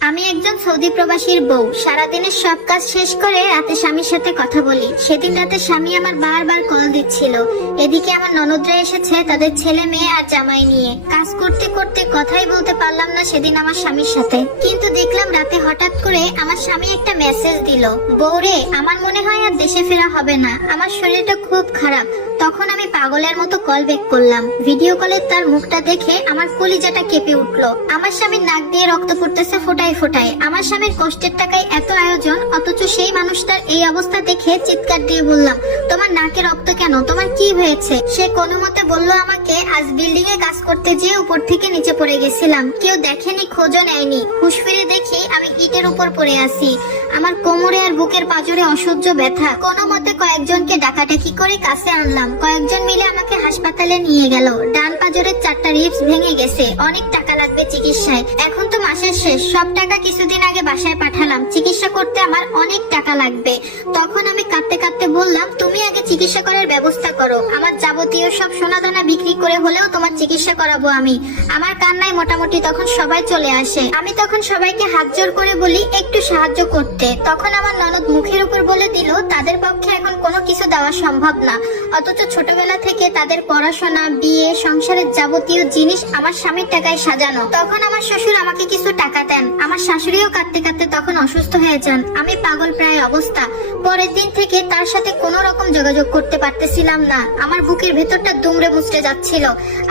আমি একজন সৌদি প্রবাসীর বউ। সারাদিনের সব কাজ শেষ করে রাতে স্বামীর সাথে কথা বলি। সেদিন রাতে স্বামী আমার বারবার কল দিচ্ছিল। এদিকে আমার ননদরা এসেছে তাদের ছেলে মেয়ে আর জামাই নিয়ে। কাজ করতে করতে কথাই বলতে পারলাম না সেদিন আমার স্বামীর সাথে। কিন্তু দেখলাম রাতে হঠাৎ করে আমার স্বামী একটা মেসেজ দিল। বউরে, আমার মনে হয় আর দেশে ফেরা হবে না। আমার শরীরটা খুব খারাপ। তখন আমি পাগলের মতো কল ব্যাক করলাম। ভিডিও কলে তার মুখটা দেখে আমার কলিজাটা কেঁপে উঠল। আমার স্বামীর নাক দিয়ে রক্ত পড়তেছে ফোটাই ফোটায়। আমার স্বামীর কষ্টের টাকায় এত আয়োজন, অথচ সেই মানুষটার এই অবস্থা দেখে চিৎকার দিয়ে বললাম তোমার নাকে রক্ত কেন? তোমার কি হয়েছে? সে কোনো মতে বলল আমাকে, আজ বিল্ডিং এ কাজ করতে যেয়ে উপর থেকে নিচে পড়ে গেছিলাম। কেউ দেখেনি, খোঁজও নেয়নি। হুশ ফিরে দেখি আমি ইটের উপর পড়ে আছি। আমার কোমরে আর বুকের পাজরে অসহ্য ব্যথা। কোনো মতে কয়েকজনকে ডাকাডাকি করে কাছে আনলাম। কয়েকজন মিলে আমাকে হাসপাতালে নিয়ে গেল। ডান পাজরের চারটা রিপস ভেঙে গেছে। অনেক টাকা লাগবে চিকিৎসায়। এখন তো মাসের শেষ। সব টাকা কিছুদিন আগে বাসায় পাঠালাম। চিকিৎসা করতে আমার অনেক টাকা লাগবে। তখন আমি কাঁদতে কাঁদতে বললাম, তুমি চিকিৎসা করার ব্যবস্থা করো। আমার যাবতীয় সব সোনাদানা বিক্রি করে হলেও তোমার চিকিৎসা করাবো আমি। আমার কান্নায় মোটামুটি তখন সবাই চলে আসে। আমি তখন সবাইকে হাত জোর করে বলি, একটু সাহায্য করতে। তখন আমার ননদ মুখের উপর বলে দিল, তাদের পক্ষে এখন কোনো কিছু দেওয়া সম্ভব না। অথচ ছোটবেলা থেকে তাদের পড়াশোনা, বিয়ে, সংসারের যাবতীয় জিনিস আমার স্বামীর টাকায় সাজানো। তখন আমার শ্বশুর আমাকে কিছু টাকা দেন। আমার শাশুড়িও কাঁদতে কাঁদতে তখন অসুস্থ হয়ে যান। আমি পাগল প্রায় অবস্থা। পরের দিন থেকে তার সাথে কোনো রকম যোগাযোগ করতে পারতেছিলাম না। আমার বুকের ভেতরটা দুমড়ে মুচড়ে যাচ্ছিল।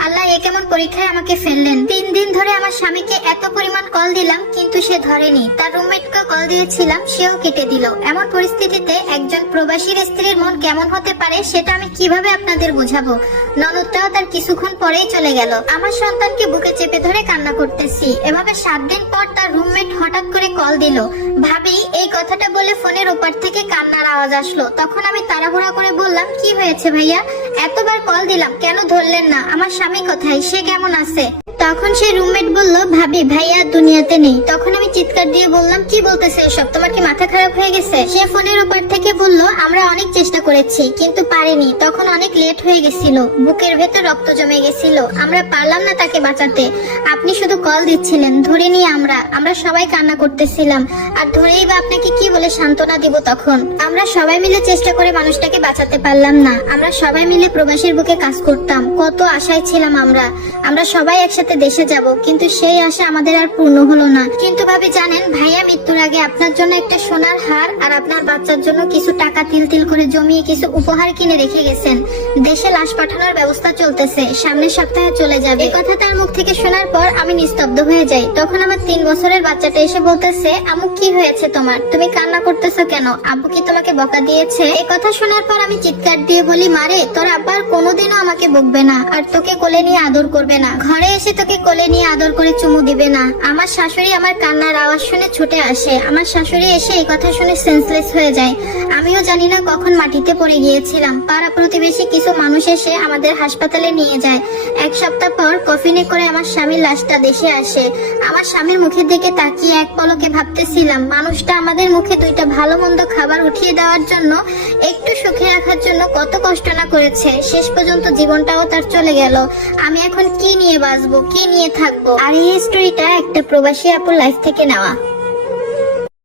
আল্লাহ এ কেমন পরীক্ষায় আমাকে ফেললেন। তিন দিন ধরে আমার স্বামীকে এত পরিমাণ কল দিলাম, কিন্তু সে ধরেনি। তার রুমমেটকে কল দিয়েছিলাম, সেও কেটে দিল। এমন পরিস্থিতিতে একজন প্রবাসীর স্ত্রীর মন কেমন হতে পারে সেটা আমি কীভাবে আপনাদের বোঝাবো? ননদটাও তার কিছুক্ষণ পরেই চলে গেল। আমার সন্তানকে বুকে চেপে ধরে কান্না করতেছি। এভাবে সাত দিন পর তার রুমমেট হঠাৎ করে কল দিল। ভাবি, এই কথাটা বলে ফোনের ওপার থেকে কান্নার আওয়াজ আসলো। তখন আমি তাড়াহুড়া করে বললাম, কি হয়েছে ভাইয়া? এতবার কল দিলাম, কেন ধরলেন না? আমার স্বামী কোথায়? সে কেমন আছে? তখন সে রুমমেট বলল, ভাবি, ভাইয়া দুনিয়াতে নেই। তখন আমি চিৎকার দিয়ে বললাম, কি বলতেছে এসব? তোমার কি মাথা খারাপ হয়ে গেছে? সে ফোনের ওপার থেকে বলল, আমরা অনেক চেষ্টা করেছি, কিন্তু পারিনি। তখন অনেক লেট হয়ে গেছিল। বুকের ভেতর রক্ত জমে গেছিল। আমরা পারলাম না তাকে বাঁচাতে। আপনি শুধু কল দিচ্ছিলেন, ধরে নিয়ে আমরা। আমরা সবাই কান্না করতেছিলাম। আর ধরেই বা আপনাকে কি বলে সান্ত্বনা দিব তখন? আমরা সবাই মিলে চেষ্টা করে মানুষটাকে বাঁচাতে পারলাম না। আমরা সবাই মিলে প্রবাসীর বুকে কাজ করতাম। কত আশায় ছিলাম আমরা। আমরা সবাই একসাথে দেশে যাব, কিন্তু সেই আশা আমাদের আর পূর্ণ হলো না। কিন্তু ভাবি জানেন, ভাইয়া মৃত্যুর আগে আপনার জন্য একটা সোনার হার আর আপনার বাচ্চার জন্য কিছু টাকা তিল তিল করে জমিয়ে কিছু উপহার কিনে রেখে গেছেন। দেশে লাশ পাঠানোর ব্যবস্থা চলতেছে, সামনের সপ্তাহে চলে যাবে। কথা তার মুখ থেকে শোনার পর আমি নিস্তব্ধ হয়ে যাই। তখন আমার তিন বছরের বাচ্চাটা এসে বলতেছে, আমু, কি হয়েছে তোমার? তুমি কান্না করতেছো কেন? আব্বু কি তোমাকে বকা দিয়েছে? এই কথা শোনার পর আমি চিৎকার দিয়ে বলি, মারে, তোর আব্বার কোনোদিনও আমাকে বকবে না, আর তোকে কোলে নিয়ে আদর করবে না। ঘরে এসে তোকে কোলে নিয়ে আদর করে চুমু দিবে না। আমার শাশুড়ি আমার কান্নার আওয়াজ শুনে ছুটে আসে। আমার শাশুড়ি এসে এই কথা শুনে সেন্সলেস হয়ে যায়। আমিও জানি না কখন মাটিতে পড়ে গিয়েছিলাম। পাড়া প্রতিবেশী কিছু মানুষ এসে আমাদের হাসপাতালে নিয়ে যায়। এক সপ্তাহ পর কফিনে করে আমার স্বামীর লাশটা দেশে আসে। আমার স্বামীর মুখের দিকে তাকিয়ে এক পলকে ভাবতেছিলাম, মানুষটা আমাদের মুখে দুইটা ভালো মন্দ খাবার উঠিয়ে দেওয়ার জন্য একটু সুখে রাখার জন্য কত কষ্ট না করেছে। শেষ পর্যন্ত জীবনটাও তার চলে গেল। আমি এখন কি নিয়ে বাঁচবো, কি নিয়ে থাকব? আর এই স্টোরিটা একটা প্রবাসী আপুর লাইফ থেকে নেওয়া।